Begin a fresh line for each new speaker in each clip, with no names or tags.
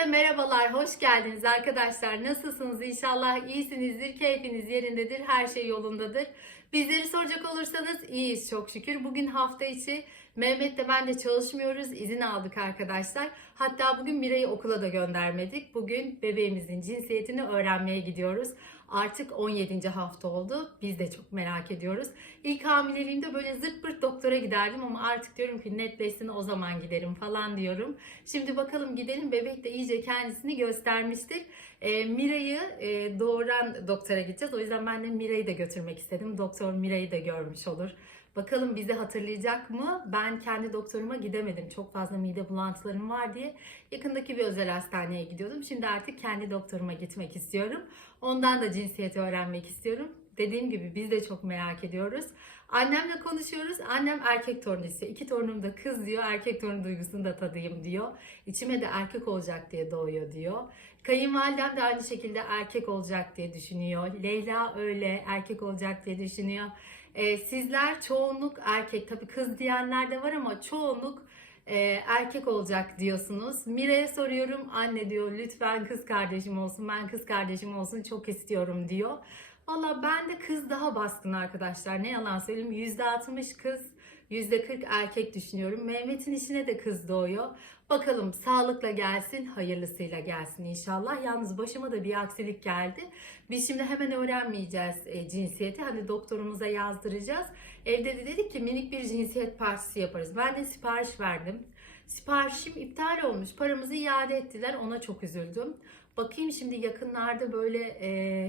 Herkese merhabalar, hoş geldiniz arkadaşlar. Nasılsınız? İnşallah iyisinizdir, keyfiniz yerindedir, her şey yolundadır. Bizleri soracak olursanız iyiyiz çok şükür. Bugün hafta içi Mehmet de ben de çalışmıyoruz, izin aldık arkadaşlar. Hatta bugün Mira'yı okula da göndermedik. Bugün bebeğimizin cinsiyetini öğrenmeye gidiyoruz. Artık 17. hafta oldu. Biz de çok merak ediyoruz. İlk hamileliğimde böyle zırt pırt doktora giderdim ama artık diyorum ki netleşsin o zaman giderim falan diyorum. Şimdi bakalım gidelim. Bebek de iyice kendisini göstermiştir. E, Mira'yı e, doğuran doktora gideceğiz. O yüzden ben de Mira'yı da götürmek istedim. Doktor Mira'yı da görmüş olur. Bakalım bizi hatırlayacak mı? Ben kendi doktoruma gidemedim. Çok fazla mide bulantılarım var diye. Yakındaki bir özel hastaneye gidiyordum. Şimdi artık kendi doktoruma gitmek istiyorum. Ondan da cinsiyeti öğrenmek istiyorum. Dediğim gibi biz de çok merak ediyoruz. Annemle konuşuyoruz. Annem erkek torun istiyor. İki torunum da kız diyor. Erkek torun duygusunu da tadayım diyor. İçime de erkek olacak diye doğuyor diyor. Kayınvalidem de aynı şekilde erkek olacak diye düşünüyor. Leyla öyle erkek olacak diye düşünüyor. Ee, sizler çoğunluk erkek. Tabii kız diyenler de var ama çoğunluk e, erkek olacak diyorsunuz. Mira'ya soruyorum. Anne diyor lütfen kız kardeşim olsun. Ben kız kardeşim olsun çok istiyorum diyor. Valla ben de kız daha baskın arkadaşlar. Ne yalan söyleyeyim. %60 kız, %40 erkek düşünüyorum. Mehmet'in işine de kız doğuyor. Bakalım sağlıkla gelsin, hayırlısıyla gelsin inşallah. Yalnız başıma da bir aksilik geldi. Biz şimdi hemen öğrenmeyeceğiz e, cinsiyeti. Hani doktorumuza yazdıracağız. Evde de dedik ki minik bir cinsiyet partisi yaparız. Ben de sipariş verdim. Siparişim iptal olmuş. Paramızı iade ettiler. Ona çok üzüldüm. Bakayım şimdi yakınlarda böyle e,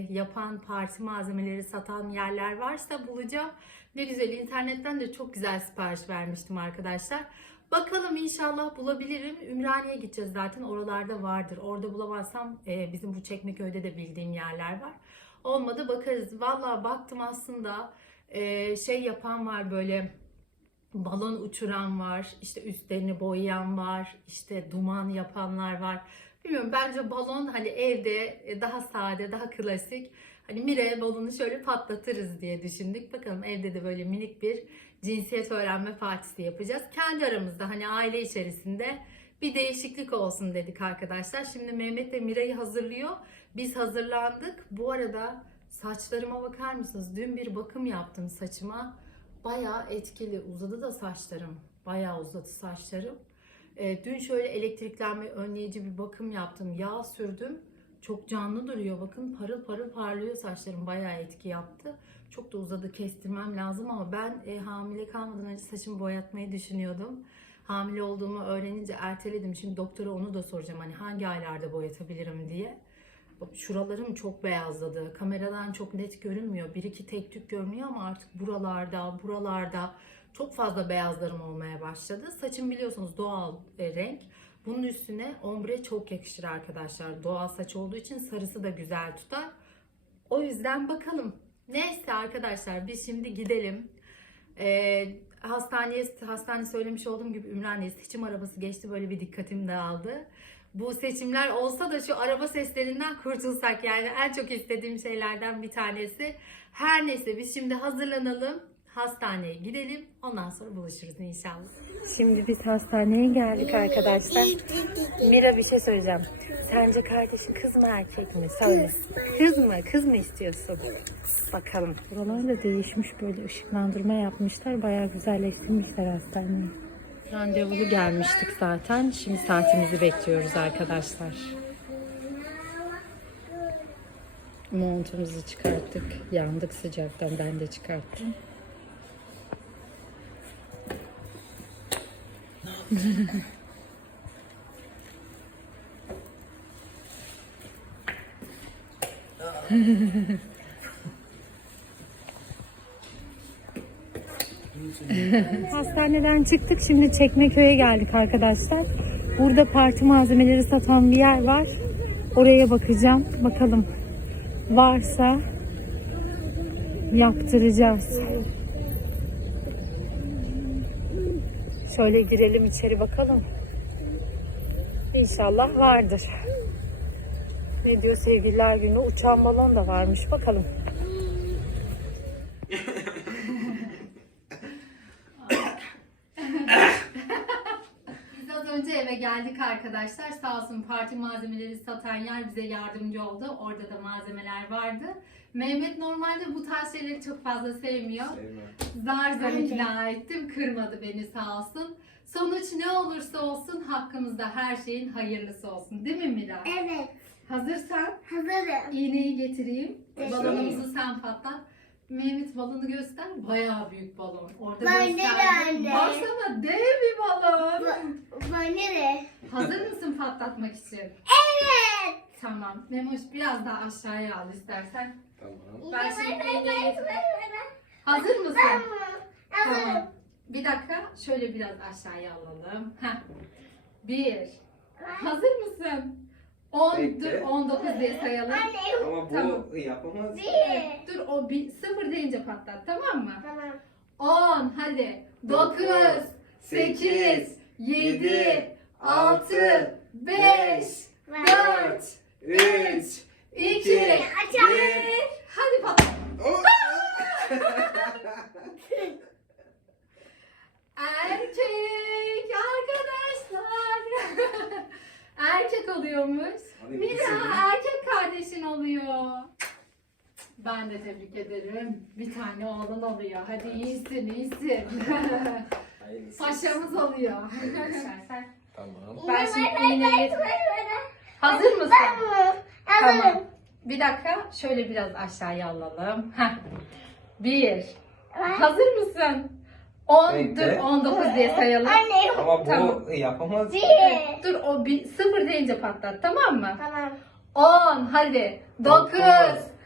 yapan parti malzemeleri satan yerler varsa bulacağım. Ne güzel internetten de çok güzel sipariş vermiştim arkadaşlar. Bakalım inşallah bulabilirim. Ümraniye'ye gideceğiz zaten oralarda vardır. Orada bulamazsam e, bizim bu Çekmeköy'de de bildiğim yerler var. Olmadı bakarız. Valla baktım aslında e, şey yapan var böyle balon uçuran var, işte üstlerini boyayan var, işte duman yapanlar var. Bilmiyorum bence balon hani evde e, daha sade, daha klasik. Hani Mire balonu şöyle patlatırız diye düşündük. Bakalım evde de böyle minik bir cinsiyet öğrenme partisi yapacağız. Kendi aramızda hani aile içerisinde bir değişiklik olsun dedik arkadaşlar. Şimdi Mehmet de Mira'yı hazırlıyor. Biz hazırlandık. Bu arada saçlarıma bakar mısınız? Dün bir bakım yaptım saçıma. Bayağı etkili. Uzadı da saçlarım. Bayağı uzadı saçlarım. E, dün şöyle elektriklenme önleyici bir bakım yaptım. Yağ sürdüm. Çok canlı duruyor. Bakın parıl parıl parlıyor saçlarım. Bayağı etki yaptı. Çok da uzadı kestirmem lazım ama ben e, hamile kalmadan önce saçımı boyatmayı düşünüyordum. Hamile olduğumu öğrenince erteledim. Şimdi doktora onu da soracağım. Hani hangi aylarda boyatabilirim diye. Şuralarım çok beyazladı. Kameradan çok net görünmüyor. Bir iki tek tük görünüyor ama artık buralarda, buralarda çok fazla beyazlarım olmaya başladı. Saçım biliyorsunuz doğal e, renk. Bunun üstüne ombre çok yakışır arkadaşlar. Doğal saç olduğu için sarısı da güzel tutar. O yüzden bakalım. Neyse arkadaşlar biz şimdi gidelim. Ee, hastaneye, hastane söylemiş olduğum gibi Ümraniye seçim arabası geçti. Böyle bir dikkatim dağıldı. Bu seçimler olsa da şu araba seslerinden kurtulsak yani en çok istediğim şeylerden bir tanesi. Her neyse biz şimdi hazırlanalım. Hastaneye gidelim. Ondan sonra buluşuruz inşallah. Şimdi biz hastaneye geldik arkadaşlar. Mira bir şey söyleyeceğim. Sence kardeşin kız mı erkek mi? Söyle. Kız mı? Kız mı istiyorsun? Bakalım. Buralar da değişmiş böyle ışıklandırma yapmışlar. Bayağı güzelleştirmişler hastaneyi. Randevulu gelmiştik zaten. Şimdi saatimizi bekliyoruz arkadaşlar. Montumuzu çıkarttık. Yandık sıcaktan. Ben de çıkarttım. Hastaneden çıktık. Şimdi Çekmeköy'e geldik arkadaşlar. Burada parti malzemeleri satan bir yer var. Oraya bakacağım. Bakalım varsa yaptıracağız. Şöyle girelim içeri bakalım. İnşallah vardır. Ne diyor sevgililer günü? Uçan balon da varmış. Bakalım. Biz az önce eve geldik. arkadaşlar. Sağ olsun parti malzemeleri satan yer bize yardımcı oldu. Orada da malzemeler vardı. Mehmet normalde bu tarz şeyleri çok fazla sevmiyor.
Sevmem.
Zar zor
de.
ikna ettim. Kırmadı beni sağ olsun. Sonuç ne olursa olsun hakkımızda her şeyin hayırlısı olsun. Değil mi Mira?
Evet.
Hazırsan
Hazırım.
iğneyi getireyim. Balonumuzu sen patlat. Mehmet balonu göster. Bayağı büyük balon. Orada
Ben de
gösterdim.
anne.
Baksana dev bir balon.
Bana de.
Hazır mısın patlatmak için?
Evet.
Tamam. Memoş biraz daha aşağıya al istersen.
Tamam.
Ben şimdi
ben, ben,
iğneyi-
ben, ben, ben.
Hazır mısın?
Tamam.
Bir dakika. Şöyle biraz aşağıya alalım. Heh. Bir. Hazır mısın? 10,
Bekle.
dur 19 diye sayalım.
Anne.
Ama bu
Tamam.
yapamaz.
Bir.
Dur o bir, sıfır deyince patlat tamam mı?
Tamam.
10 hadi. 9,
Dokuz,
8,
sekiz,
7,
yedi,
6,
altı,
5,
beş,
4,
3,
2,
iki,
1.
bir.
Hadi patlat.
Oh!
Erkek arkadaşlar. erkek oluyormuş.
Hadi
Mira
gitsin.
erkek kardeşin oluyor. Ben de tebrik ederim. Bir tane oğlun oluyor. Hadi iyisin iyisin.
Hayırlısı.
Paşamız oluyor.
Hayırlısı.
Sen-
Tamam.
Ben şimdi iğneyi... Hazır mısın?
Tamam. Hazırım.
Tamam. Bir dakika şöyle biraz aşağıya alalım. Heh. Bir. Hazır mısın? 10, dur
Bekle.
19 diye sayalım.
Anne.
Ama bu
Tamam.
yapamaz.
Bir.
Dur o bir, sıfır deyince patlat tamam mı?
Tamam.
10 hadi. 9,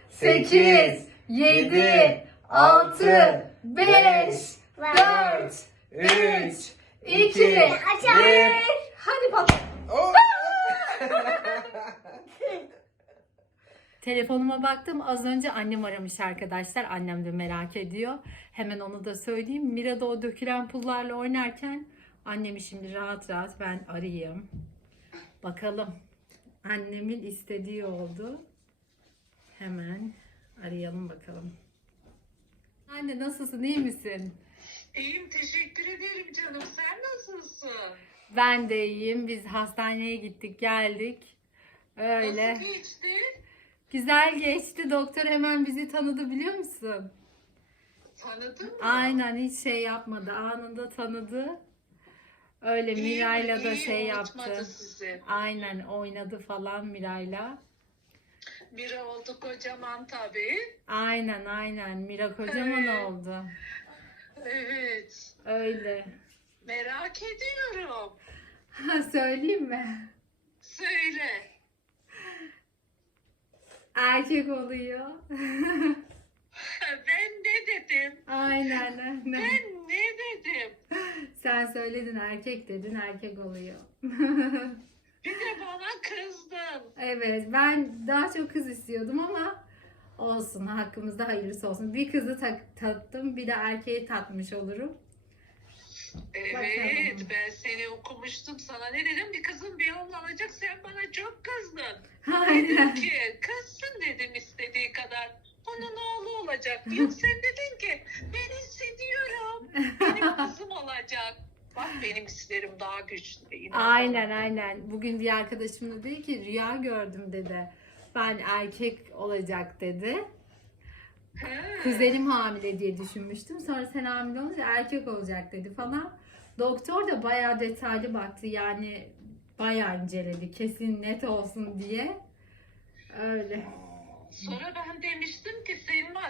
8, 7, 6, 5, 4,
3,
2, 1. Hadi patlat.
Oh!
Telefonuma baktım. Az önce annem aramış arkadaşlar. Annem de merak ediyor. Hemen onu da söyleyeyim. Mira da o dökülen pullarla oynarken annemi şimdi rahat rahat ben arayayım. Bakalım. Annemin istediği oldu. Hemen arayalım bakalım. Anne nasılsın? iyi misin?
İyiyim teşekkür ederim canım. Sen nasılsın?
Ben de iyiyim. Biz hastaneye gittik geldik. Öyle.
Nasıl geçti?
Güzel geçti. Doktor hemen bizi tanıdı biliyor musun?
Tanıdın mı?
Aynen hiç şey yapmadı. Anında tanıdı. Öyle
İyi,
Miray'la da
iyi
şey
unutmadı
yaptı.
sizi.
Aynen oynadı falan Miray'la.
Biri oldu kocaman tabii.
Aynen aynen. Mira kocaman
Evet.
oldu.
Evet.
Öyle.
Merak ediyorum.
Ha, Söyleyeyim mi?
Söyle.
Erkek oluyor.
Ben ne dedim?
aynen aynen.
Ben ne dedim?
Sen söyledin erkek dedin erkek oluyor.
Bir de bana kızdın.
evet ben daha çok kız istiyordum ama olsun hakkımızda hayırlısı olsun. Bir kızı tak- tattım bir de erkeği tatmış olurum.
Evet
Bakalım.
ben seni okumuştum sana. Ne dedim? Bir kızın bir oğlan olacak sen bana çok kızdın.
Aynen.
Dedim ki kızsın dedim istediği kadar. Onun oğlu olacak. Yok sen dedin ki ben hissediyorum. Benim kızım olacak. Bak benim hislerim daha güçlü. inan bana.
Aynen aynen. Bugün bir arkadaşım da dedi ki rüya gördüm dedi. Ben erkek olacak dedi.
He.
Kuzenim hamile diye düşünmüştüm. Sonra sen hamile olunca erkek olacak dedi falan. Doktor da bayağı detaylı baktı. Yani bayağı inceledi. Kesin net olsun diye. Öyle.
Sonra ben demiştim ki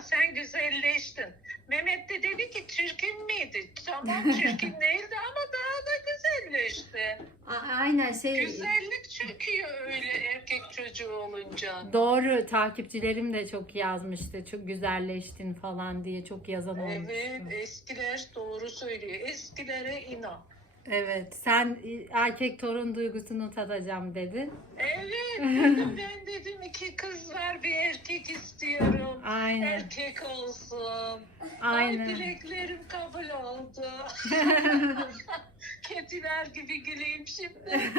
Sen güzelleştin. Mehmet de dedi ki çirkin miydi? Tamam çirkin değildi ama daha da güzelleşti.
A- aynen şey
Güzellik çöküyor öyle erkek çocuğu olunca.
doğru takipçilerim de çok yazmıştı. Çok güzelleştin falan diye çok yazan olmuştu.
Evet eskiler doğru söylüyor. Eskilere inan.
Evet. Sen erkek torun duygusunu tadacağım dedin.
Evet dedim ben dedim iki kız var bir erkek istiyorum.
Aynen.
Erkek olsun.
Aynen.
Ay dileklerim kabul oldu. Kediler gibi güleyim şimdi.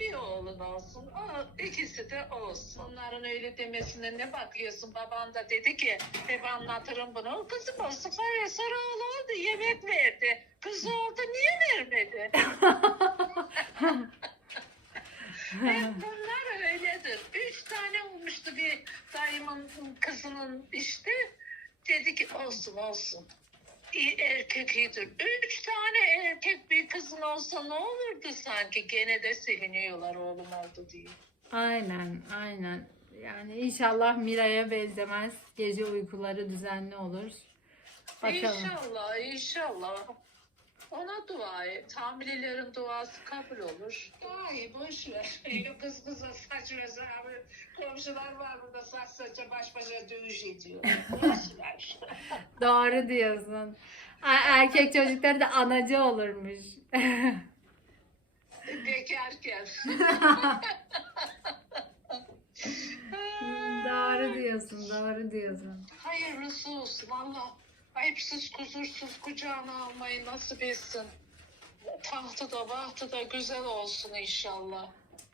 Bir oğlun olsun. O, ikisi de olsun. Onların öyle demesine ne bakıyorsun? Baban da dedi ki hep anlatırım bunu. O kızım olsun ya sonra oğlu aradı yemek verdi. Kız orada niye vermedi? Hep bunlar öyledir. Üç tane olmuştu bir dayımın kızının işte. Dedi ki olsun olsun. İyi, erkek iyidir. Üç tane erkek bir kızın olsa ne olurdu sanki? Gene de seviniyorlar oğlum oldu diye.
Aynen, aynen. Yani inşallah Mira'ya benzemez. Gece uykuları düzenli olur. Bakalım.
İnşallah, inşallah. Ona dua et. Hamilelerin duası kabul olur. İyi, boş ver. Kız kıza saç ve abi. Komşular var burada saç saça baş başa dövüş ediyor. Boş ver.
Doğru diyorsun. Er- Erkek çocukları da anacı olurmuş.
Bekarken.
doğru diyorsun, doğru diyorsun.
Hayırlısı olsun Allah. Ayıpsız kusursuz kucağına almayı nasip etsin. Tahtı da bahtı da güzel olsun inşallah.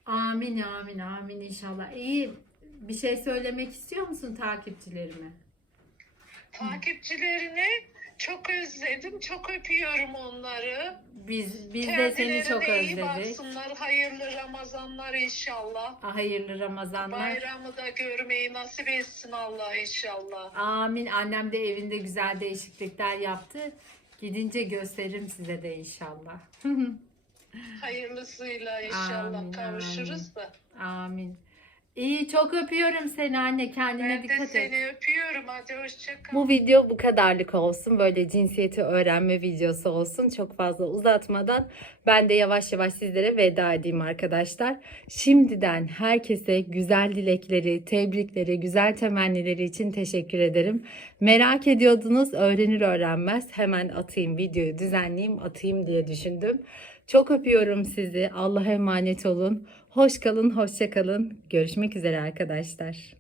Amin, amin, amin inşallah. İyi. Bir şey söylemek istiyor musun takipçilerime?
Takipçilerini çok özledim. Çok öpüyorum onları.
Biz biz de seni çok
Kendilerine iyi
özledik.
baksınlar. Hayırlı Ramazanlar inşallah.
Hayırlı Ramazanlar.
Bayramı da görmeyi nasip etsin Allah inşallah.
Amin. Annem de evinde güzel değişiklikler yaptı. Gidince gösteririm size de inşallah.
Hayırlısıyla inşallah
Amin,
kavuşuruz da.
Amin. İyi çok öpüyorum seni anne. Kendine
Ben de
dikkat et.
seni öpüyorum. Hadi hoşça kal.
Bu video bu kadarlık olsun. Böyle cinsiyeti öğrenme videosu olsun. Çok fazla uzatmadan ben de yavaş yavaş sizlere veda edeyim arkadaşlar. Şimdiden herkese güzel dilekleri, tebrikleri, güzel temennileri için teşekkür ederim. Merak ediyordunuz öğrenir öğrenmez hemen atayım videoyu düzenleyeyim atayım diye düşündüm. Çok öpüyorum sizi. Allah'a emanet olun. Hoş kalın, hoşça kalın. Görüşmek üzere arkadaşlar.